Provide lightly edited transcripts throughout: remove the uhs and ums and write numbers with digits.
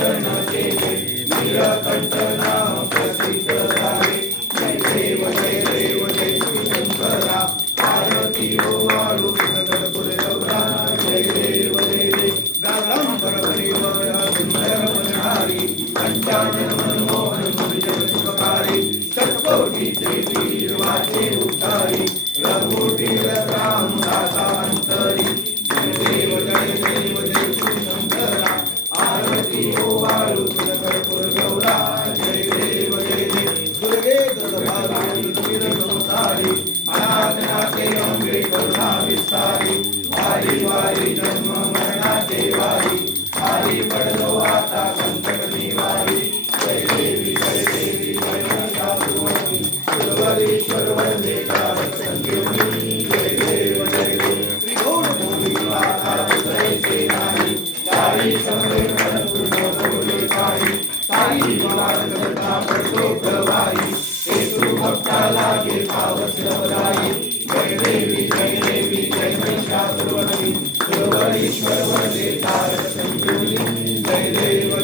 दर्शन केले नीलकंठ नाम प्रसिद्ध झाले जय देव जय शिवशंकरा आरती ओवाळू गणपती गौरा जय देव गागांबर परिवार सुंदर मनहारी पंचानन मनमोहन मुनिजन सुखकारी षटकोटीचे वीर वाचे उतारी रघुटी राम दासा अंतरी जय देव जय शिवशंकरा आरती ओवाळू गणपती गौरा जय देव दुर्गे गणभारी दुर्गमतारी अनाथनाथे अंबे करुणा विस्तारी वारी वारी जन्म मरणाचे वारी वारी पडलो आता संकट निवारी जय देवी जय महिषासुरमर्दिनी सुरवरेश्वर वंदे कारक संजीवनी जय देव त्रिभुवन मोही आता उतरायचे नाही गाडी समरे पूर्ण काही साई मार्ग करता पडतो प्रवाही हेतू भक्ता लागे पावस लबलाई जय देवी जय महिषासुरमर्दिनी सुरवरेश्वर वंदे कारक संजीवनी जय देव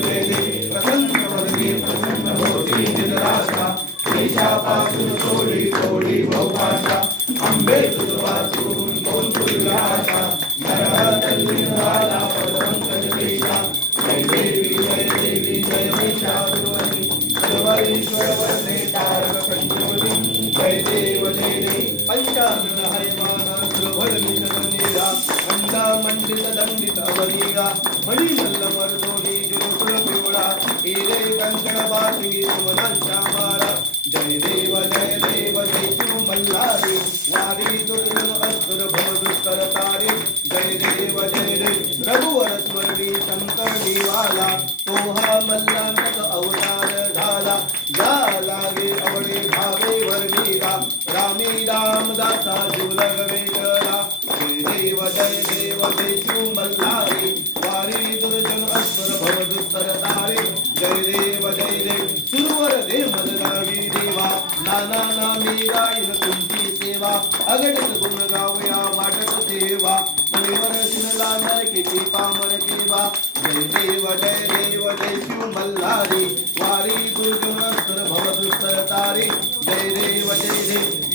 प्रसन्न वदने प्रसन्न होती निराशा देशापासून थोडी बहुभाषा अंबे तुझ वाचून कोण तुझी आशा नरहतली झाला पदपंकज देशा जय देवी जय महिषासुरमर्दिनी सुरवरेश्वर वंदे कारक संजीवनी जय देव पंचानन हयमान सुरभर निशनीरा मंदा मंडित दंडित अवनीरा मणिमल्ल मर्दोनी जुलुकुल पिवळा हिरे कंकण बाटगी सुमना श्यामारा जय देव जय शिव मल्हारी वारी दुर्जन असुर भव दुष्कर तारी जय देव रघुवर स्मरणी शंकर निवाला तोहा मल्लांतक अवतार झाला जा लागे आवडे भावे वर्णिका रामी रामदासा जुलग वेगळा जय देव शिव मल्हारी वारी दुर्जन असुर भव दुष्कर तारी जय देव सुरवर दे मदनागी देवा नाना नामी गायन तुमची सेवा अगणित गुण गावया वाटत सेवा मणिवर सिनला नरकिती पामर केवा जय देव शिव मल्हारी वारी दुर्जन अस्त्र भव दुस्तर तारी जय देव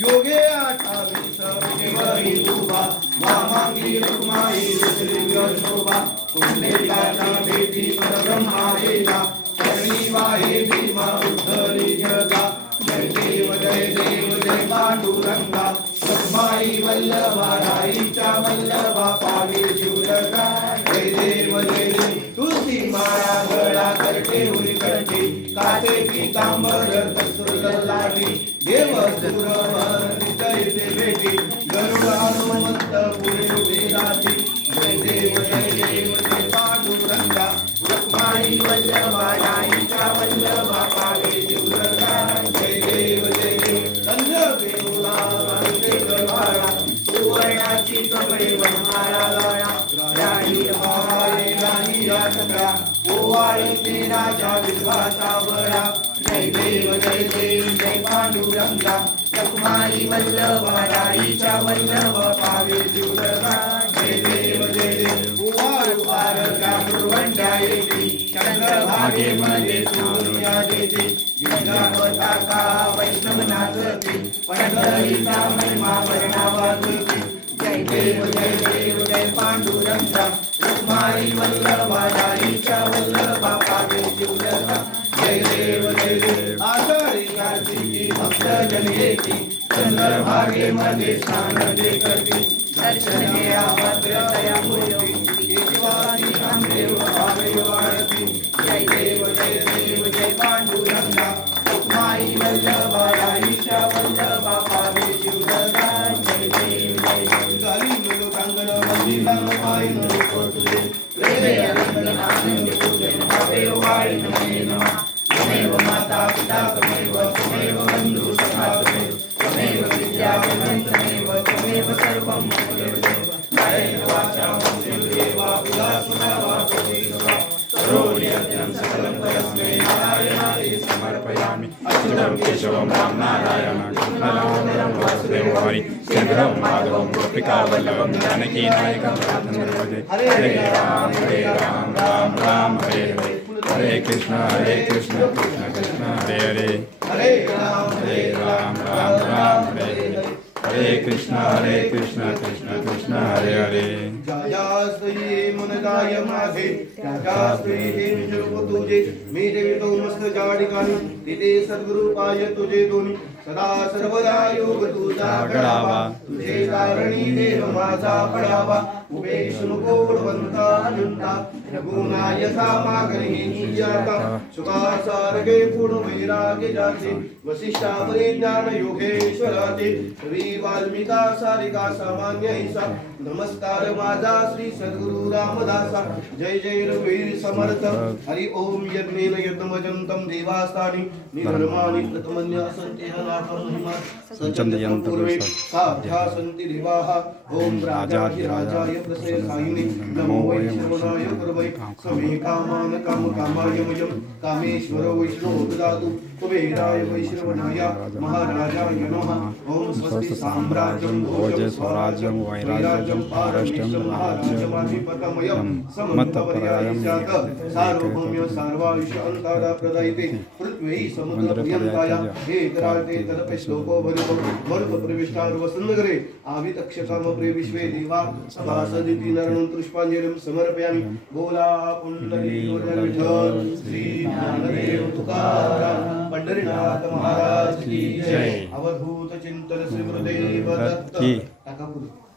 योगे 28 विजयवरी उभा वामांगी रुक्माई दिव्य शोभा कुंडलिकाचा भेटी परब्रह्मायेला करणी वाहे भीमा उद्धरी जगा जय देव पांडुरंगा रुक्माई वल्लभा राईच्या वल्लभा पावे जीवलगा जय देव तुलसी माळा गळा करते उरी करते काटे पीतांबर कसूर लाटी देव सुरवर नितयते भेटी गरुड हनुमंत पुढे उभे राहती जय देव पांडुरंगा रुक्माई वल्लभा राईच्या वल्लभा पावे जीवलगा जय देव कंध वेणूला रांगते गरवाळा सुवर्णाची कमळे वनमाळा लाळा राणी राणी राजकरा ओवाळी ते राजा विश्वासा बळा जय देव जय पांडुरंगा रुक्माई वल्लभा राईच्या वल्लभा पावे जीवलगा जय देव उवार गांडुरवंड्या येते चंद्रभागेमध्ये सूर्या देते पताका वैष्णव नाचते पंढरीचा महिमा वर्णावाजते जय देव पांडुरंगा रुक्माई वल्लभा राईच्या वल्लभा पावे जीवलगा जय देव आषाढी कार्तिकी भक्त जन येती चंद्रभागेमध्ये स्नान जे करते दर्शन घ्या भद्र दया मूर्ती केशवाची नामदेव भावे वाढती जय देव पांडुरंगा रुक्माई वल्लभा राईच्या वल्लभा पावे जीवलगा जय देव गाली मिळो कांगण मंदिरा पाय नको तुझे प्रेमे आनंद तुझे भावे वाढी नमेन त्वमेव माता पिता त्वमेव बंधु सखा त्वमेव विद्या त्वमेव सर्वं वाचा देवा पिता सुना करोड्यं सकलं परस्मै नारायणाय समर्पयामि अच्युतं केशवं राम नारायणं कृष्णं वासुदेवं हरि चन्द्रं माधवं गोपिकावल्लभं जानकीनायकं रामचन्द्रं भजे हरे राम राम राम हरे हरे हरे कृष्ण कृष्ण कृष्ण हरे हरे हरे राम राम राम हरे हरे हरे कृष्ण कृष्ण कृष्ण हरे हरे जास्त्री मनदाय माझे जास्त्री हे निजरूप तुझे मी देतो मस्त जाडिकानी तिथे सद्गुरु पाय तुझे दोन्ही सदा सर्वदा योग तुझा घडावा तुझे कारणी देव माझा पडावा उभे सुमुखोडवंता अनंता रघुनायका मागणी निजाता सुखासारखे पूर्ण वैराग्य जाते वसिष्ठावरी ज्ञान योगेश्वराचे कवी वाल्मिका सारिका सामान्य ऐसा नमस्कार माझा श्री सद्गुरु रामदासा जय जय रघुवीर समर्थ हरि ओम यज्ञेन यज्ञमजंतम देवास्तानि निर्धर्माणि प्रथमन्य संतेह नाथं महिमा सचंदयंत पूर्वे साध्या सन्ति देवाः ओम राजाधिराजाय प्रसेसायिने नमो वै श्रवणाय गुरवै समे कामान कामकामाय मयं कामेश्वरो वैष्णो ददातु कुबेराय वैश्रवणाय महाराजाय नमः ओम स्वस्ति साम्राज्यं भोजे स्वराज्यं वैराज्यं पारष्ट्यं राज्यमधिपतमयं समन्तपरायं सार्वभौम्य सार्वायुष अंतरा प्रदायिते पृथ्वी समुद्रपर्यंताय एकराते तलपे श्लोको भरितो मरुत प्रविष्टार वसन्नगरे आवितक्षकाम प्रेविश्वे देवा सभासदिति नरणं पुष्पांजलिं समर्पयामि बोला पुंडलीक विठ्ठल श्री ज्ञानदेव तुकाराम पंढरीनाथ महाराज की जय अवधूत चिंतन श्री गुरुदेव दत्त